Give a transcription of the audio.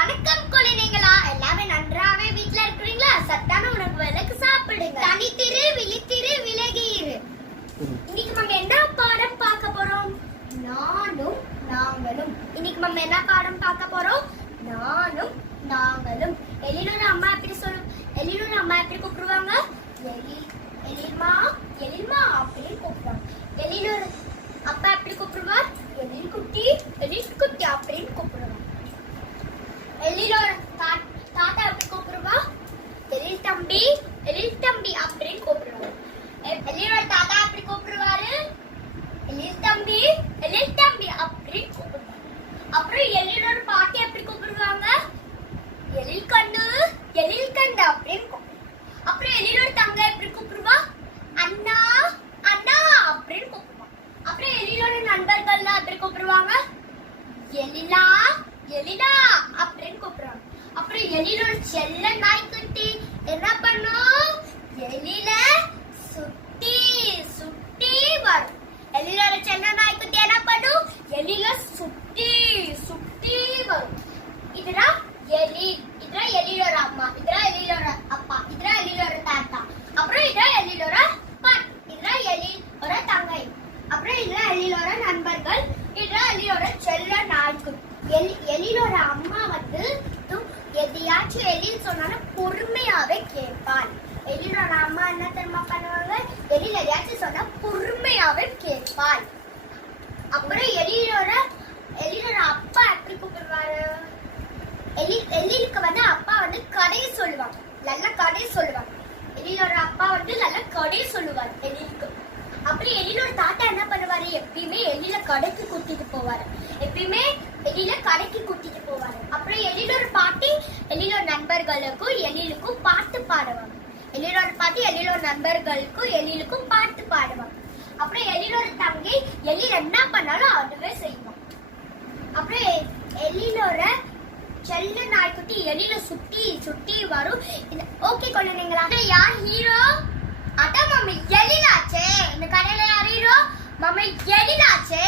வணக்கம் குழந்தைகளா, எல்லாமே நன்றாவே வீட்ல இருக்கிறீங்களா? சத்தான உணவு விளக்கு சாப்பிடுங்க. தனித்திரு விழித்திரு விலகியிரு. இன்னைக்கு நம்ம என்ன பாடம் பார்க்க போறோம்? நானும் நாங்களும். இன்னைக்கு நம்ம என்ன பாடம் பார்க்க போறோம்? நானும் நாங்களும். எலினோட அம்மா எப்படி எலினோட அம்மா எப்படி கூப்பிடுவாங்க? எலிமா எலிமா அப்படின்னு கூப்பிடுவாங்க. எலினோட அப்பா எப்படி கூப்பிடுவார்? எலில் குட்டி அப்படின்னு கூப்பிடுவாங்க. எலினோட தாத்தா எப்படி கூப்பிடுவா? எலில் தம்பி அப்படின்னு கூப்பிடுவாங்க. எலினோட தாத்தா எப்படி கூப்பிடுவாரு? எலில் தம்பி அப்படின்னு கூப்பிடுவாங்க. அப்புறம் எலினோட பாட்டி எப்படி கூப்பிடுவாங்க? எலில் கண்டு அப்படின்னு கூப்பிடுவாங்க. அப்புறம் எலினோட தங்கை எப்படி கூப்பிடுவா? அண்ணா அப்படின்னு கூப்பிடுவாங்க. அப்புறம் எலினோட நண்பர்கள்லாம் எப்படி கூப்பிடுவாங்க? எலிலா அப்படின்னு கூப்பிடுவாங்க. அப்புறம் எலினோட செல்ல நாய்க்குட்டி என்ன பண்ணும்? எலில சுத்தி வரும். எலினோட செல்ல நாய்க்குட்டி என்ன பண்ணும்? எலில சுத்தி வரும். இதுதான் எலினோட அம்மா, இதுதான் எலினோட அப்பா, இதுதான் எலினோட தாத்தா, அப்புறம் இதுதான் எலினோட பாட்டி, இதுதான் எலினோட தங்கை, அப்புறம் இதுதான் எலினோட நண்பர்கள், இதுதான் எலினோட செல்ல நாய்க்குட்டி. எலினோட அம்மா வந்து எதையாச்சும் எலின்னு சொன்னாலும் பொறுமையாவே கேட்பாள். எலினோட அம்மா என்ன தெரியுமா பண்ணுவாங்க? எலில் எதையாச்சும் சொன்னா பொறுமையாவே கேட்பாள். அப்புறம் எலினோட அப்பா எப்படி கூப்பிடுவாரு? எலிக்கு வந்து அப்பா வந்து கதை சொல்லுவாங்க, நல்ல கதை சொல்லுவாங்க. எலினோட அப்பா வந்து நல்ல கதை சொல்லுவார் எலிக்கு. அப்புறம் எலினோட தாத்தா என்ன பண்ணுவாரு? எப்பயுமே எலில கடைக்கு கூட்டிட்டு போவாரு. அப்புறம் எலினோட பாட்டி எலினோட நண்பர்களுக்கும் எலிலுக்கும் பாட்டு பாடுவாங்க. எலினோட பாட்டி எலினோட நண்பர்களுக்கும் எலிலுக்கும் பாட்டு பாடுவாங்க. அப்புறம் எலினோட தங்கை எலில் என்ன பண்ணாலும் அதுவே செய்வாங்க. அப்புறம் எலினோட செல்ல நாய்க்குட்டி எலில சுட்டி வரும். ஓகே குழந்தைங்களா, யார் ஹீரோ? அதான் மம்மி எலிலாச்சே. இந்த கடையில யார் ஹீரோ? மம்மி எலிலாச்சே.